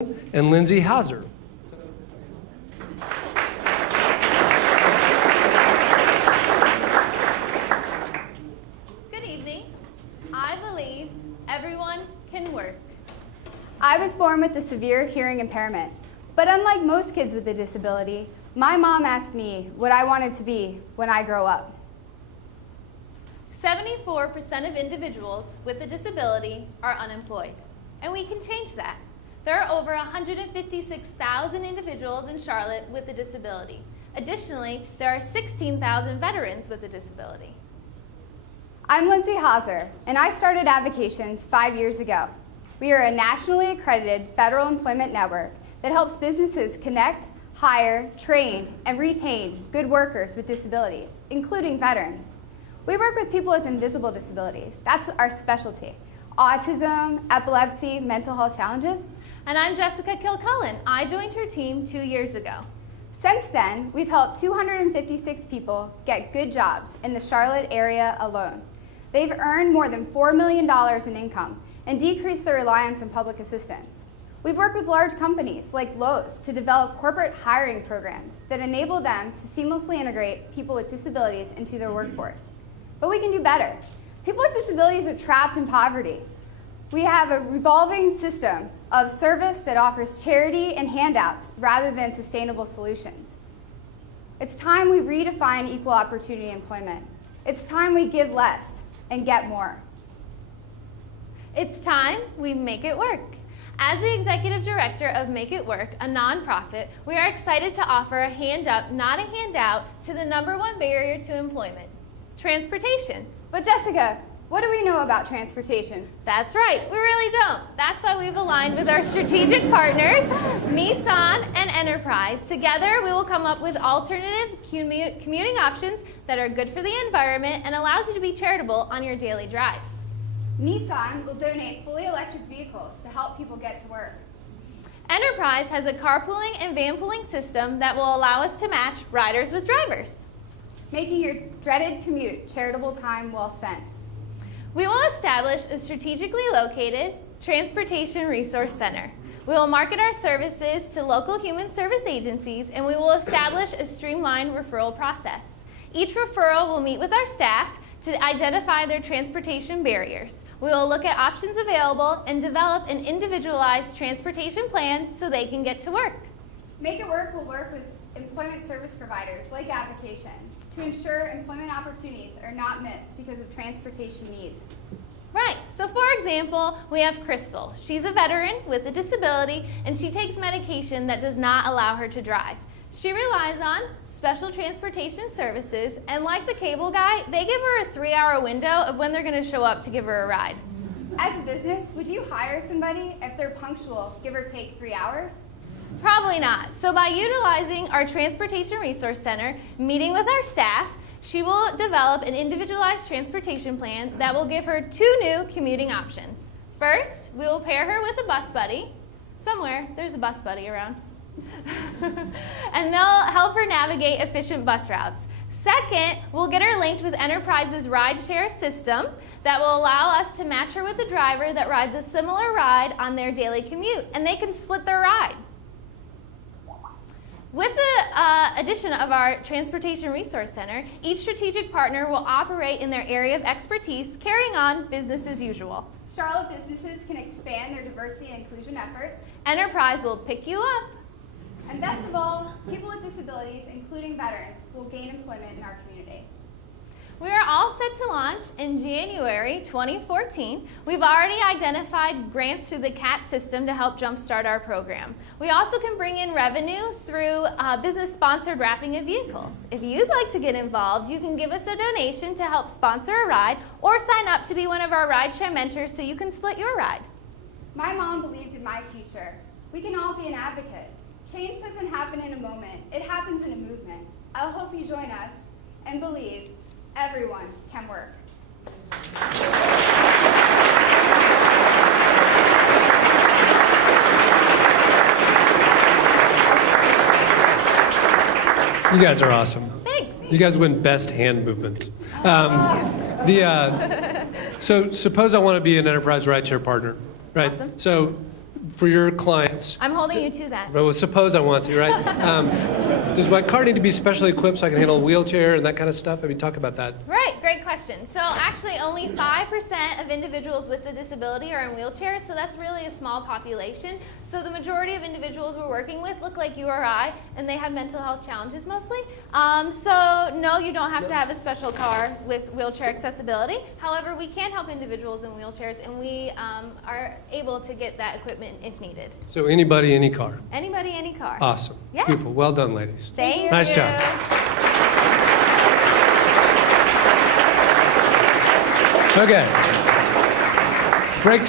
and Lindsay Hauser. Good evening. I believe everyone can work. I was born with a severe hearing impairment, but unlike most kids with a disability, my mom asked me what I wanted to be when I grow up. 74% of individuals with a disability are unemployed, and we can change that. There are over 156,000 individuals in Charlotte with a disability. Additionally, there are 16,000 veterans with a disability. I'm Lindsay Hauser, and I started Avocations 5 years ago. We are a nationally accredited federal employment network that helps businesses connect, hire, train, and retain good workers with disabilities, including veterans. We work with people with invisible disabilities. That's our specialty. Autism, epilepsy, mental health challenges. And I'm Jessica Kilcullen. I joined her team 2 years ago. Since then, we've helped 256 people get good jobs in the Charlotte area alone. They've earned more than $4 million in income and decreased their reliance on public assistance. We've worked with large companies like Lowe's to develop corporate hiring programs that enable them to seamlessly integrate people with disabilities into their workforce. But we can do better. People with disabilities are trapped in poverty. We have a revolving system of service that offers charity and handouts rather than sustainable solutions. It's time we redefine equal opportunity employment. It's time we give less and get more. It's time we make it work. As the executive director of Make It Work, a nonprofit, we are excited to offer a hand up, not a handout, to the #1 barrier to employment, transportation. But Jessica, what do we know about transportation? That's right, we really don't. That's why we've aligned with our strategic partners, Nissan and Enterprise. Together, we will come up with alternative commuting options that are good for the environment and allows you to be charitable on your daily drives. Nissan will donate fully electric vehicles to help people get to work. Enterprise has a carpooling and vanpooling system that will allow us to match riders with drivers, making your dreaded commute charitable time well spent. We will establish a strategically located transportation resource center. We will market our services to local human service agencies, and we will establish a streamlined referral process. Each referral will meet with our staff to identify their transportation barriers. We will look at options available and develop an individualized transportation plan so they can get to work. Make It Work will work with employment service providers like Avocations to ensure employment opportunities are not missed because of transportation needs. Right, so for example, we have Crystal. She's a veteran with a disability and she takes medication that does not allow her to drive. She relies on special transportation services, and like the cable guy, they give her a 3-hour window of when they're gonna show up to give her a ride. As a business, would you hire somebody if they're punctual, give or take 3 hours? Probably not. So by utilizing our Transportation Resource Center, meeting with our staff, she will develop an individualized transportation plan that will give her 2 new commuting options. First, we will pair her with a bus buddy. Somewhere, there's a bus buddy around. And they'll help her navigate efficient bus routes. Second, we'll get her linked with Enterprise's rideshare system that will allow us to match her with a driver that rides a similar ride on their daily commute, and they can split their ride. With the addition of our Transportation Resource Center, each strategic partner will operate in their area of expertise, carrying on business as usual. Charlotte businesses can expand their diversity and inclusion efforts. Enterprise will pick you up. And best of all, people with disabilities, including veterans, will gain employment in our community. We are all set to launch in January 2014. We've already identified grants through the CAT system to help jumpstart our program. We also can bring in revenue through business-sponsored wrapping of vehicles. If you'd like to get involved, you can give us a donation to help sponsor a ride or sign up to be one of our rideshare mentors so you can split your ride. My mom believed in my future. We can all be an advocate. Change doesn't happen in a moment, it happens in a movement. I hope you join us and believe everyone can work. You guys are awesome. Thanks. You guys win best hand movements. So suppose I want to be an Enterprise rideshare partner, right? Awesome. So for your clients, I'm holding you to that. well, suppose I want to, right? Does my car need to be specially equipped so I can handle a wheelchair and that kind of stuff? I mean, talk about that. Right, great question. So actually only 5% of individuals with a disability are in wheelchairs, so that's really a small population. So the majority of individuals we're working with look like you or I, and they have mental health challenges mostly. So no, you don't have to have a special car with wheelchair accessibility. However, we can help individuals in wheelchairs, and we are able to get that equipment if needed. So anybody, any car. Anybody, any car. Awesome. Yeah. Beautiful. Well done, ladies. Thank you. Nice job. Okay. Break time.